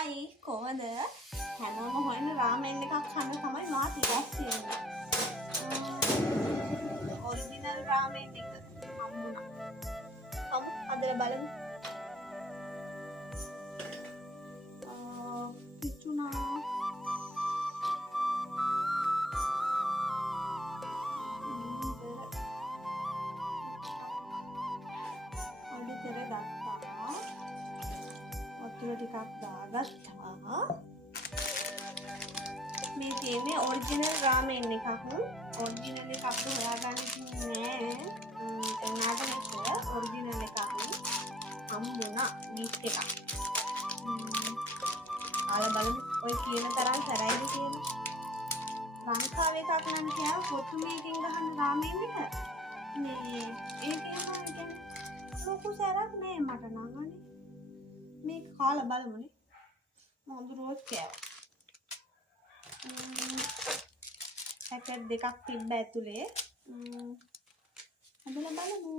Hi කොහොමද? හැමෝම හොයන රාමෙන් එකක් කන්න තමයි මාත් ඉවස් වෙන්නේ. ඔරිජිනල් රාමෙන් එක හම්බුණා. කමු හදලා බලමු. පිච්චුණා. අඩි කර ගත්තා. වතුර ටිකක් දාගත්තා. මේ තියෙන්නේ ඔරිජිනල් රාමෙන් එකක්. ඔරිජිනල් එකක් හොයාගන්න නෑ. එනාට මේක ඔරිජිනල් එකක් හම්බුණා ඩිස් එකක්. ආලා බලමු ඔය කියන තරම් සැරයිද කියලා. ලංකාවේ එකක් නම් තියා කොතුමේකින් ගහන රාමෙන් එක. මේ ඒකේම ලොකු සැරක් නෑ මට නම් අනේ. මේක කාලා බලමුනේ. මොඳ රෝස් කෑවා. පැකට් දෙකක් තිබ්බ ඇතුලේ. හදලා බලමු.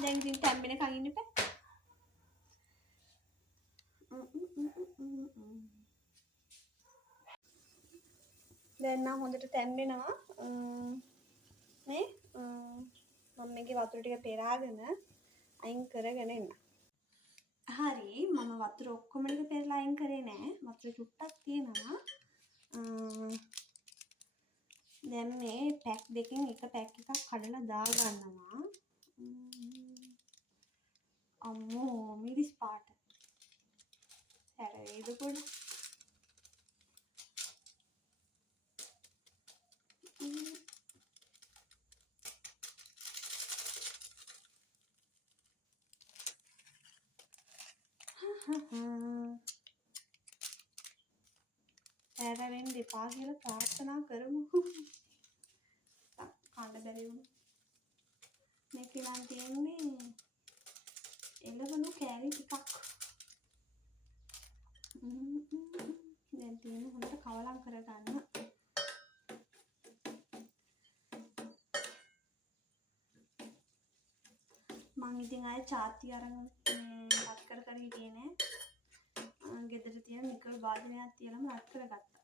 දැන් ඉතින් තැම්බෙනකන් ඉන්න එපා. දැන් නම් හොඳට තැම්බෙනවා. මේ මම මේකේ වතුර ටික පෙරාගෙන අයින් කරගෙන එන්න. හරි මම වතුර ඔක්කොම ටික පෙරලා අයින් කරේ නෑ. වතුර චුට්ටක් තියෙනවා. දැන් මේ පැක් දෙකෙන් එක පැක් එකක් කඩලා දා ගන්නවා. අම්මෝ මිරිස් පාට. හැරෙයිද පොඩි. ඇරෙන්න එපා කියලා ප්‍රාර්ථනා කරමු. කන්න බැරි වුණා. මේකේ නම් තියෙන්නේ එළවලු කෑලි ටිකක්. දැන් තියෙන හොඳට කවලම් කරගන්න. මං ඉතින් ආයේ චාති අරන් රත් කර හිටියේ නෑ. ගෙදර තියෙන නිකල් වාදනයක් තියලාම රත් කරගත්තා.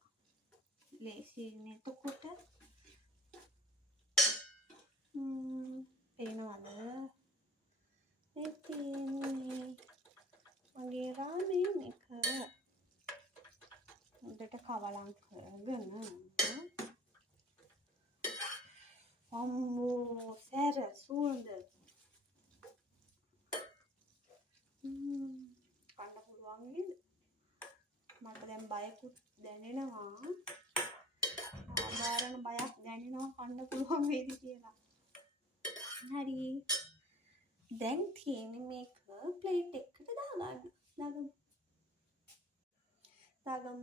ලේසියෙන් එතකොට පේනවද? මේ තියෙන්නේ මගේ රාමෙන් එක. හොඳට කවලම් කරගෙන අම්මෝ සැර සුවඳ කන්න පුළුවන් නේද? මට දැන් බයකුත් දැනෙනවා. ආබාරණ බයක් දැනෙනවා කන්න පුළුවන් වේද කියලා. හරි. දැන් තියෙන්නේ මේක ප්ලේට් එකකට දාගන්න. දාගමු.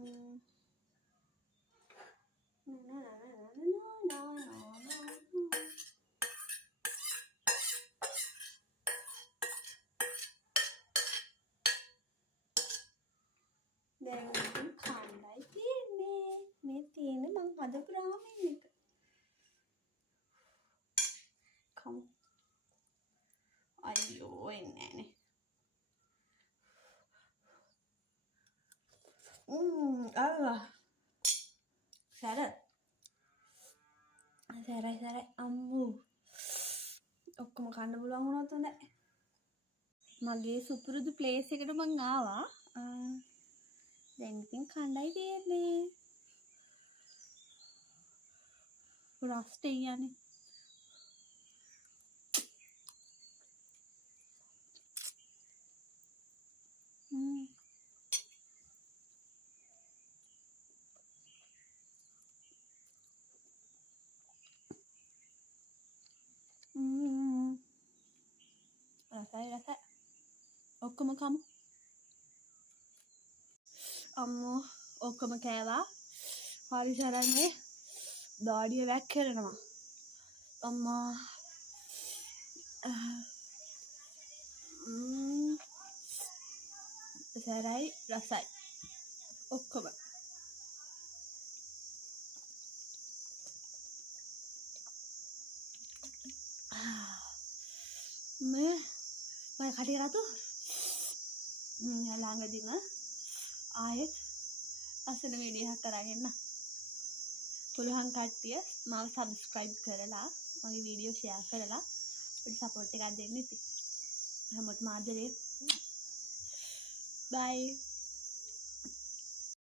දැන් කණ්ඩායි තියෙන්නේ. මේ තියෙන්නේ මං හදපු රාමෙන් එක. කමු. අයියෝ එන්නේ නැනේ. සැරයි අම්මෝ. ඔක්කොම කන්න පුළුවන් වුණොත් හොඳයි. මගේ සුපුරුදු ප්ලේස් එකට මං ආවා. දැන් ඉතින් කණ්ඩායි තියෙන්නේ. රස්ටේ යන්නේ. රසයි. ඔක්කොම කමු. අම්මෝ ඔක්කොම කෑවා. හරි සරන්නේ දාඩිය වැක්කිරෙනවා. අම්මා සරයි රසයි ඔක්කොම. මේ මම කටේ රතු ළඟදීම ආයෙත් අසන වීඩියෝ එකක් කරගෙන පුළුවන් කට්ටිය මාව සබ්ස්ක්‍රයිබ් කරලා මගේ වීඩියෝ ෂෙයා කරලා අපිට සපෝට් එකක් දෙන්න ඉතින් හැමෝටම ආදරේ බයි